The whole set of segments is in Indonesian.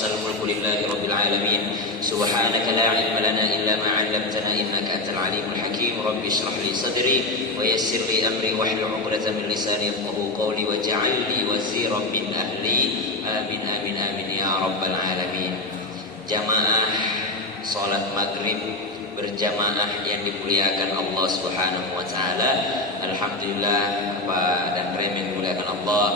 tu'assal mulku lillahi rabbil alamin. Subhanaka la ilma lana illa ma 'allamtana innaka antal alimul hakim. Rabbi shrah li sadri wa yassir li amri wahlul 'uqdatam min lisani yafqahu qawli waj'al li waziran min ahli. Amin amin amin ya rabbal alamin. Jamaah salat maghrib berjamaah yang dimuliakan Allah Subhanahu wa taala. Alhamdulillah Pak dan Rem yang dimuliakan Allah,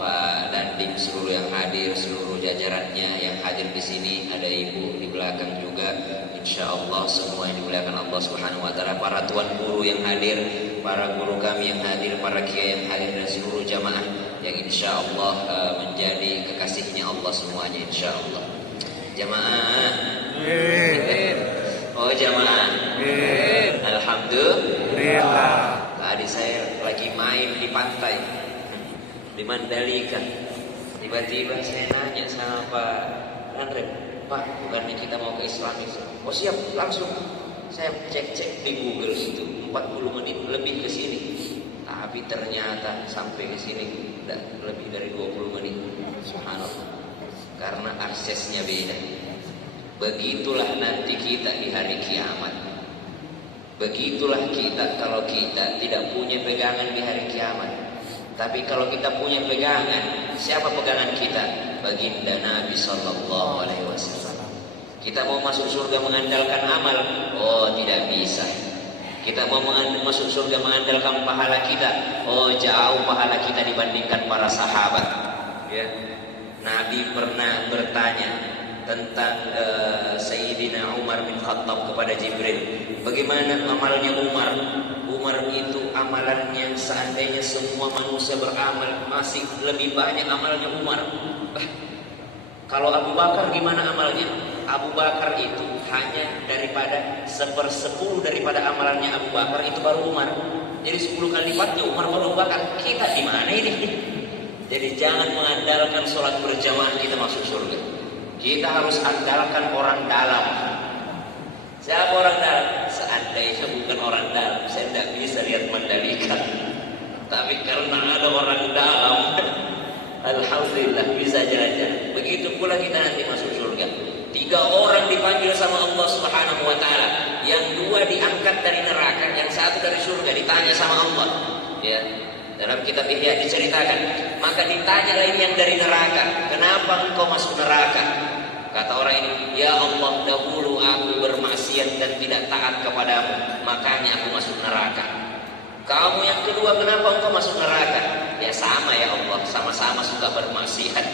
Pak Dandim, seluruh yang hadir, seluruh jajarannya yang hadir di sini, ada Ibu di belakang juga. Insyaallah semua yang dimuliakan Allah Subhanahu wa taala, para tuan guru yang hadir, para guru kami yang hadir, para kiai yang hadir dan seluruh jamaah yang insyaallah menjadi kekasihnya Allah semuanya insyaallah. Jamaah. Oh jamaah. Alhamdulillah. Tadi saya lagi main di pantai di Mandalika. Tiba-tiba saya nanya sama Pak Andre, Pak, bukannya kita mau ke Islamis? Oh siap, langsung. Saya cek-cek di Google itu 40 menit lebih ke sini. Tapi ternyata sampai ke sini tidak lebih dari 20 menit. Subhanallah. Karena aksesnya beda. Begitulah nanti kita di hari kiamat. Begitulah kita kalau kita tidak punya pegangan di hari kiamat. Tapi kalau kita punya pegangan, siapa pegangan kita? Baginda Nabi Sallallahu Alaihi Wasallam. Kita mau masuk surga mengandalkan amal? Oh tidak bisa. Kita mau masuk surga mengandalkan pahala kita? Oh jauh pahala kita dibandingkan para sahabat. Ya. Nabi pernah bertanya tentang Sayyidina Umar bin Khattab kepada Jibril. Bagaimana amalnya Umar? Umar itu amalannya seandainya semua manusia beramal masih lebih banyak amalnya Umar. Kalau Abu Bakar gimana amalnya? Abu Bakar itu hanya daripada 1/10 daripada amalannya Abu Bakar itu baru Umar. Jadi 10 kali lipatnya Umar baru Abu Bakar. Kita di mana ini? Jadi jangan mengandalkan sholat berjamaah kita masuk surga. Kita harus andalkan orang dalam. Siapa orang dalam? Seandainya bukan orang dalam, saya tidak bisa lihat Mandalika. Tapi karena ada orang dalam, alhamdulillah bisa jalan-jalan. Begitu pula kita nanti masuk surga. 3 orang dipanggil sama Allah Subhanahu wa taala. Yang 2 diangkat dari neraka, yang 1 dari surga. Ditanya sama Allah. Ya. Dalam kitab Ihya diceritakan, maka ditanya lagi yang dari neraka, kenapa engkau masuk neraka? Kata orang ini, ya Allah, dahulu aku bermaksiat dan tidak taat kepadamu, makanya aku masuk neraka. Kamu yang kedua, kenapa engkau masuk neraka? Ya sama ya Allah, sama-sama suka bermaksiat.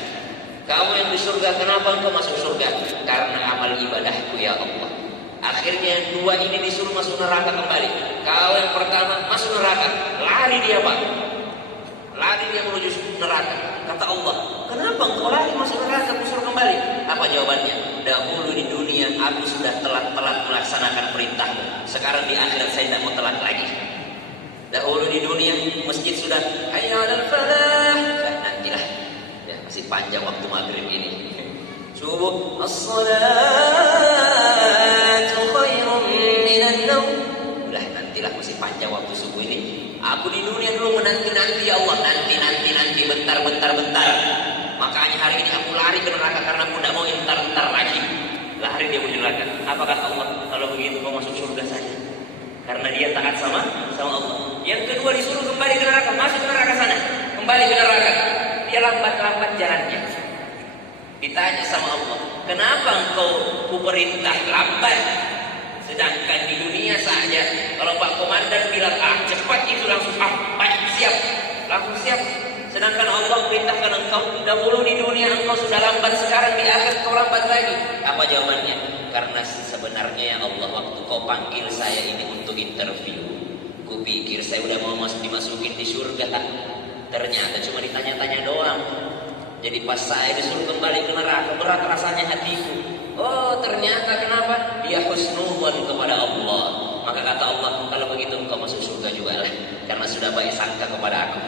Kamu yang di surga, kenapa engkau masuk surga? Karena amal ibadahku ya Allah. Akhirnya yang 2 ini disuruh masuk neraka kembali. Kau yang pertama masuk neraka, lari dia Pak. Lari dia menuju neraka. Kata Allah, kenapa engkau lari masuk neraka, disuruh kembali? Apa jawabannya? Dahulu di dunia aku sudah telat-telat melaksanakan perintahmu. Sekarang di akhirat saya tidak mau telat lagi. Dahulu di dunia masjid sudah hayya 'alal falah. Nantilah. Ya, masih panjang waktu maghrib ini. Subuh as-salatu khairun minan naum. Udah nantilah masih panjang waktu subuh ini. Aku di dunia dulu menanti-nanti ya Allah, nanti bentar. Makanya hari ini aku lari ke neraka karena aku tidak mau entar lagi. Lari dia menuju neraka. Apa kata Allah? Kalau begitu kau masuk surga saja. Karena dia taat sama Allah. Yang kedua disuruh kembali ke neraka, masuk ke neraka sana. Kembali ke neraka. Dia lambat jalannya. Ditanya sama Allah, kenapa engkau kuperintah lambat? Sedangkan di dunia saja, kalau Pak Komandan bilang cepat itu langsung baik siap, langsung siap. Sedangkan Allah perintahkan engkau dahulu di dunia engkau sudah lambat, sekarang di akhirat kau lambat lagi. Apa jawabannya? Karena sebenarnya ya Allah, waktu kau panggil saya ini untuk interview, kupikir saya udah mau dimasukin di surga, ternyata cuma ditanya-tanya doang. Jadi pas saya disuruh kembali ke neraka, berat rasanya hatiku. Oh ternyata kenapa? Dia husnudzon kepada Allah. Maka kata Allah, kalau begitu engkau masuk surga juga lah, karena sudah baik sangka kepada aku.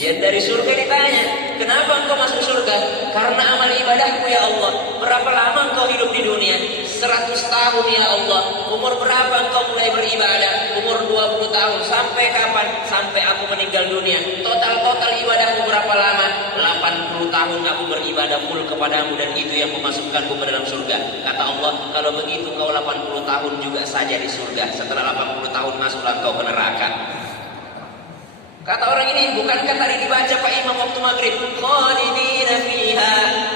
Dia dari surga ditanya, kenapa engkau masuk surga? Karena amal ibadahku ya Allah. Berapa lama engkau hidup di dunia? 100 tahun ya Allah. Umur berapa engkau mulai beribadah? Umur 20 tahun. Sampai kapan? Sampai aku meninggal dunia. Total ibadahmu berapa lama? 80 tahun aku beribadah full kepadamu, dan itu yang memasukkanku ke dalam surga. Kata Allah, kalau begitu kau 80 tahun juga saja di surga. Setelah 80 tahun masuklah kau ke neraka. Kata orang ini, bukankah tadi dibaca Pak Imam waktu maghrib, khalidina fiha,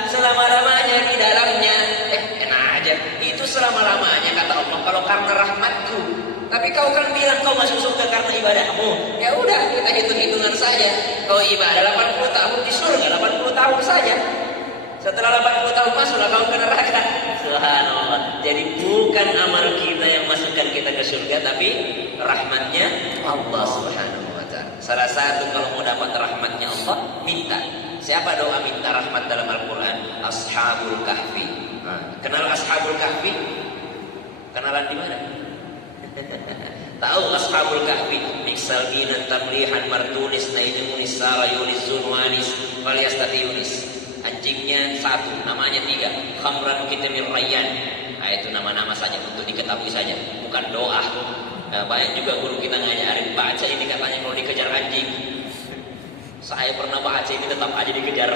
selama-lamanya di dalamnya. Enak aja, itu selama-lamanya kata Allah, kalau karena rahmatku. Tapi kau kan bilang kau masuk surga karena ibadahmu. Ya udah, kita hitung-hitungan saja. Kau ibadah 80 tahun di surga 80 tahun saja. Setelah 80 tahun masuklah kau ke neraka. Subhanallah. Jadi bukan amal kita yang masukkan kita ke surga, tapi rahmatnya Allah Subhanahu wa ta'ala. Salah satu kalau mau dapat rahmatnya Allah, minta. Siapa doa minta rahmat dalam Al-Quran? Ashabul Kahfi. Kenal Ashabul Kahfi? Kenalan di mana? Tahu Ashabul Kahfi? Miksal binan tamlihan martunis nainunis sara yunis zunwanis faliyastati yunis. Anjingnya satu, namanya 3. Khamran kitamir rayyan. Nah, itu nama-nama saja untuk diketahui saja, bukan doa. Nah, banyak juga guru kita ngajarin baca ini katanya kalau dikejar anjing. Saya pernah baca ini tetap aja dikejar.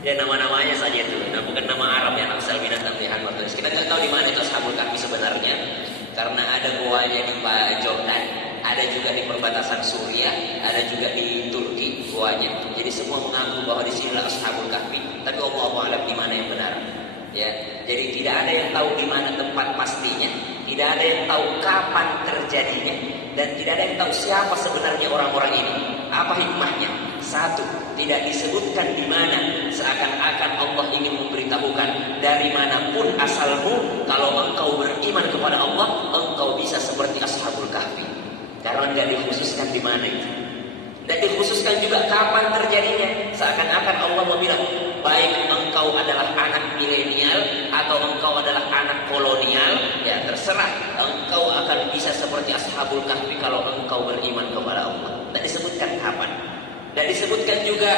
Ya nama-namanya saja itu. Nah, bukan nama Arab yang asal binatang lihan martunis. Kita nggak tahu di mana itu Ashabul Kahfi sebenarnya. Karena ada goanya di Jordan, ada juga di perbatasan Suriah, ada juga di Turki goanya. Jadi semua mengaku bahwa di sinilah Ashabul Kahfi. Tapi Allah alam di mana yang benar. Ya, jadi tidak ada yang tahu di mana tempat pastinya, tidak ada yang tahu kapan terjadinya, dan tidak ada yang tahu siapa sebenarnya orang-orang ini. Apa hikmahnya? Satu, tidak disebutkan di mana, seakan-akan Allah ingin memberitahukan dari manapun asalmu, kalau engkau beriman kepada Allah, engkau bisa seperti Ashabul Kahfi. Karena tidak dikhususkan di mana itu. Dan dikhususkan juga kapan terjadinya. Seakan-akan Allah mau bilang, baik engkau adalah anak milenial atau engkau adalah anak kolonial, ya terserah, engkau akan bisa seperti Ashabul Kahfi kalau engkau beriman kepada Allah. Tidak disebutkan kapan. Dan disebutkan juga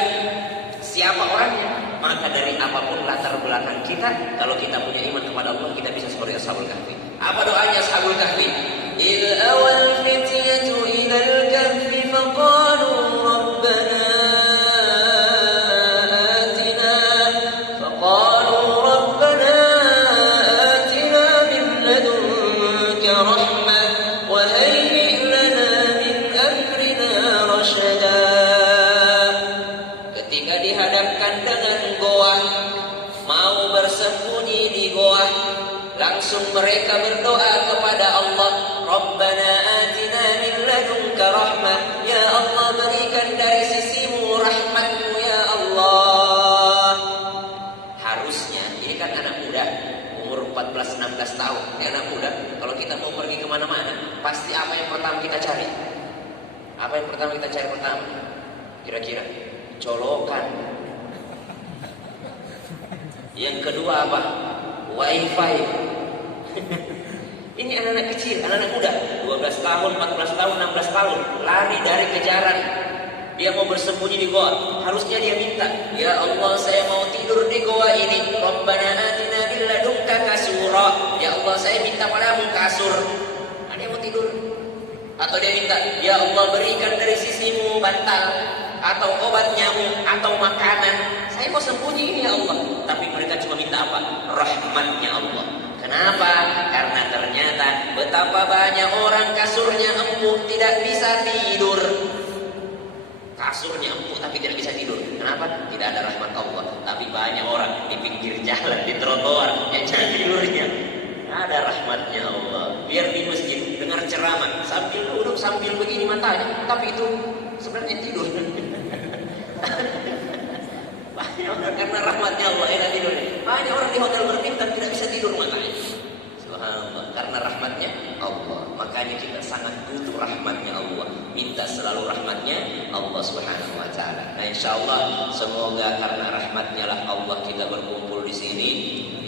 siapa orangnya. Maka dari apapun latar belakang kita, kalau kita punya iman kepada Allah, kita bisa seperti Ashabul Kahfi. Apa doanya Ashabul Kahfi? إِذْ أَوَى الْفِتْيَةُ إِلَى الْكَهْفِ فَقَالُوا رَبَّنَا آتِنَا مِنْ لَدُنْكَ رَحْمَةً وَهَيِّئْ لَنَا مِنْ أَمْرِنَا رَشَدًا. Ketika dihadapkan dengan goa, mau bersembunyi di goa, langsung mereka berdoa kepada Allah, Rabbana atina min ladunka rahmah, ya Allah berikan dari sisimu rahmatmu ya Allah. Harusnya, ini kan anak muda, umur 14-16 tahun, ini anak muda, kalau kita mau pergi kemana-mana, pasti apa yang pertama kita cari? Apa yang pertama kita cari pertama? Kira-kira? Colokan. Yang kedua apa? Wifi. Ini anak-anak kecil, anak-anak muda, 12 tahun, 14 tahun, 16 tahun, lari dari kejaran. Dia mau bersembunyi di goa. Harusnya dia minta, ya Allah saya mau tidur di goa ini. Rabbana atina min ladunka kasura. Ya Allah saya minta padamu kasur. Nah, dia mau tidur. Atau dia minta, ya Allah berikan dari sisimu bantal, atau obat nyamuk, atau makanan. Saya mau sembunyi ini ya Allah. Tapi mereka cuma minta apa? Rahmatnya Allah. Kenapa? Karena ternyata betapa banyak orang kasurnya empuk tidak bisa tidur. Kasurnya empuk tapi tidak bisa tidur. Kenapa? Tidak ada rahmat Allah. Tapi banyak orang di pinggir jalan, di trotoar, yang cara tidurnya ada rahmatnya Allah. Biar di masjid dengar ceramah sambil duduk sambil begini matanya, tapi itu sebenarnya tidur. Banyak orang karena rahmatnya Allah enak tidur. Banyak orang di hotel berbintang tidak bisa tidur matanya. Subhanallah, karena rahmatnya Allah. Makanya kita sangat butuh rahmatnya Allah. Minta selalu rahmatnya Allah Subhanahu wa ta'ala. Nah insyaallah semoga karena rahmatnya lah Allah kita berkumpul di sini.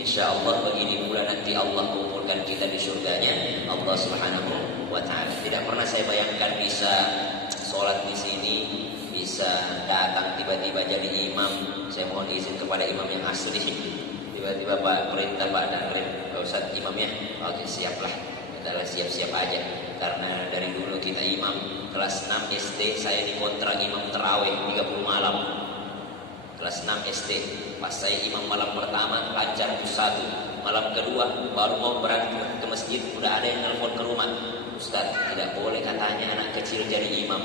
Insyaallah begini pula nanti Allah kumpulkan kita di surganya Allah Subhanahu wa ta'ala. Tidak pernah saya bayangkan bisa sholat di sini, bisa datang tiba-tiba jadi imam. Saya mohon izin kepada imam yang asli. Tiba-tiba Pak perintah Pak Danlim, Pak Ustadz imamnya, oke siaplah, kita siap-siap aja. Karena dari dulu kita imam kelas 6 SD, saya dikontrak imam terawih 30 malam. Kelas 6 SD, pas saya imam malam pertama lancar satu, malam kedua baru mau berangkat ke masjid, udah ada yang nelpon ke rumah, Ustadz tidak boleh katanya anak kecil jadi imam.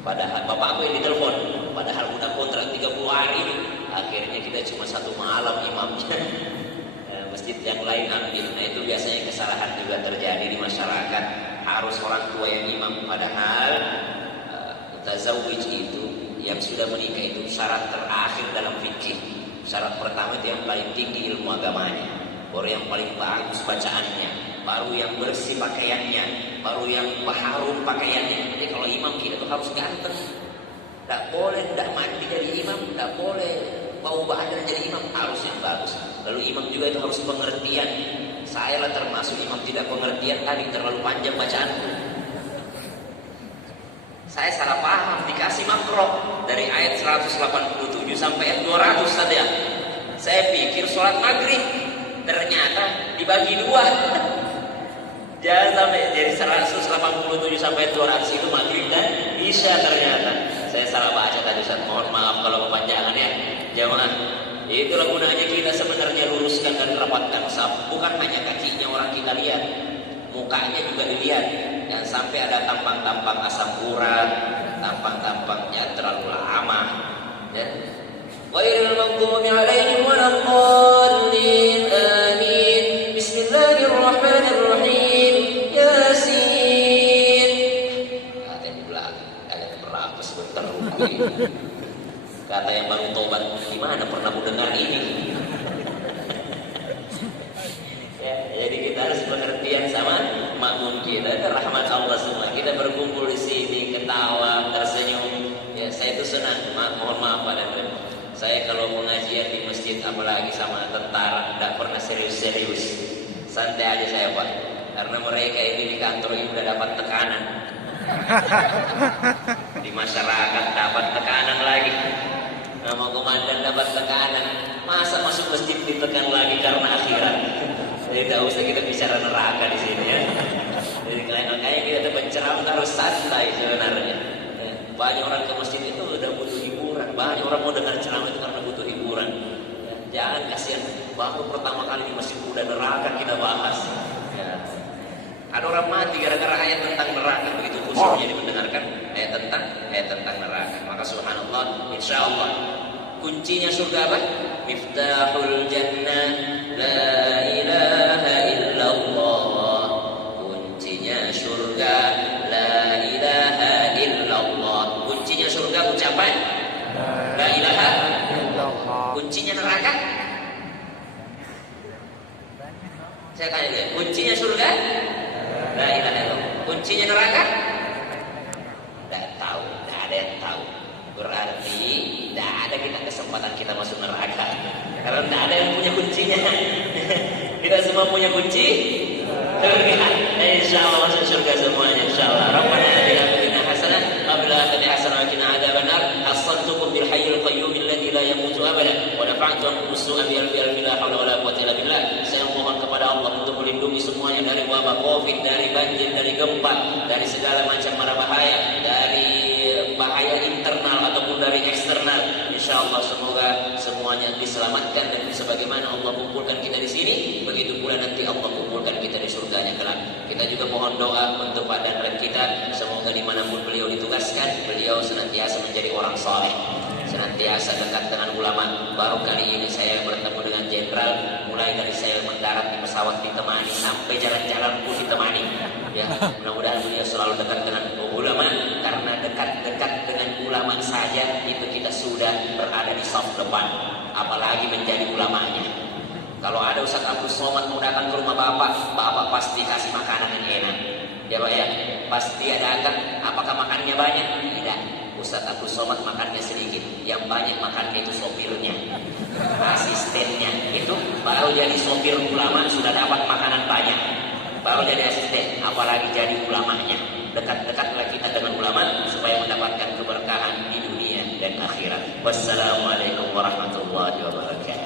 Padahal bapakku yang ditelepon, padahal udah kontrak 30 hari. Akhirnya kita cuma satu malam imamnya. Masjid yang lain ambil. Nah itu biasanya kesalahan juga terjadi di masyarakat. Harus orang tua yang imam. Padahal tazawwuj itu yang sudah menikah itu syarat terakhir dalam fikih. Syarat pertama itu yang paling tinggi ilmu agamanya, baru yang paling bagus bacaannya, baru yang bersih pakaiannya, baru yang harum pakaiannya. Jadi kalau imam kita itu harus ganteng. Tak boleh tidak mandi jadi imam, tak boleh bau badan jadi imam, harus yang bagus. Lalu imam juga itu harus pengertian. Saya lah termasuk imam tidak pengertian tadi, terlalu panjang bacaanku. Saya salah paham, dikasih makro dari ayat 187 sampai ayat 200 saja. Saya pikir sholat maghrib, ternyata dibagi dua. Jangan sampai jadi 187 sampai 200 itu maghrib dan isya ternyata. Saya salah baca tadi, Ustaz. Mohon maaf kalau kepanjangan ya. Jamaah, itulah gunanya kita sebenarnya luruskan dan rapatkan saf. Bukan hanya kakinya orang kita lihat, mukanya juga dilihat. Jangan sampai ada tampang-tampang asam urat, tampang-tampangnya terlalu lama. Ya. Ghairil maghdubi 'alaihim waladdallin. Amin. Bismillahirrahmanirrahim. Yasin. Ada berapa sebentar rugi. Kata yang baru tobat, gimana pernah mendengar ini? Ya, jadi kita harus pengertian sama makmum kita. Dan rahmat Allah semua. Kita berkumpul di sini, ketawa, tersenyum. Ya, saya itu senang. Mohon maaf Pak Dan. Saya kalau pengajian di masjid, apalagi sama tentara, tidak pernah serius-serius. Santai aja saya Pak. Karena mereka ini di kantor ini udah dapat tekanan. Di masyarakat dapat tekanan lagi. Nama komandan dapat tekanan. Masa masuk masjid ditekan lagi karena akhirat? Jadi tidak usah kita bicara neraka di sini ya. Jadi kayaknya kita dapat ceramah harus santai sebenarnya. Banyak orang ke masjid itu udah butuh hiburan. Banyak orang mau dengar ceramah itu karena butuh hiburan. Jangan kasihan. Baru pertama kali di masjid udah neraka kita bahas. Ya. Ada orang mati gara-gara ayat tentang neraka, begitu khusyuknya mendengarkan ayat tentang neraka. Maka subhanallah, insyaallah kuncinya surga apa? Miftahul jannah la ilaha illallah. Kuncinya surga la ilaha illallah. Kuncinya surga ucapan la ilaha illallah. Kuncinya neraka? Saya tanya dia, kuncinya surga la ilaha illallah. Kuncinya neraka? Tidak tahu, tidak ada yang tahu. Berarti tidak ada kita kesempatan kita masuk neraka. Karena tidak ada yang punya kuncinya. Kita semua punya kunci surga. Insyaallah masuk surga semuanya insyaallah. Rabbana atina fid dunya hasanah wa fil akhirati hasanah wa qina adzabannar. Assaltukum bil hayyil qayyum alladzi la yamutu abada wa nafa'tukum bis-su'a bi alfi la haula wa la quwwata illa billah. Saya mohon kepada Allah untuk melindungi semuanya dari wabah Covid, dari banjir, dari gempa, dari segala macam mara bahaya, dari bahaya internal ataupun dari eksternal. Insyaallah semoga semuanya diselamatkan dan sebagaimana Allah kumpulkan kita di sini, begitu pula nanti Allah kumpulkan kita di surganya kelak. Kita juga mohon doa untuk Pak Danrem kita, semoga dimanapun beliau ditugaskan, beliau senantiasa menjadi orang saleh, senantiasa dekat dengan ulama. Baru kali ini saya bertemu dengan jenderal, mulai dari saya mendarat di pesawat ditemani sampai jalan-jalan pun ditemani. Ya, mudah-mudahan beliau selalu dekat dengan ulama, karena dekat-dekat dengan ulama saja itu kita sudah berada di saf depan, apalagi menjadi ulamanya. Kalau ada Ustaz Abdul Somad mau datang ke rumah bapak pasti kasih makanan yang enak. Ya Pak ya, pasti ada akan. Apakah makannya banyak? Tidak. Ustaz Abdul Somad makannya sedikit, yang banyak makannya itu sopirnya, asistennya. Itu baru jadi sopir ulama sudah dapat makanan banyak, baru jadi asisten, apalagi jadi ulamanya. Dekat-dekatlah kita dengan ulama supaya mendapatkan keberkahan di dunia dan akhirat. Wassalamualaikum warahmatullahi wabarakatuh.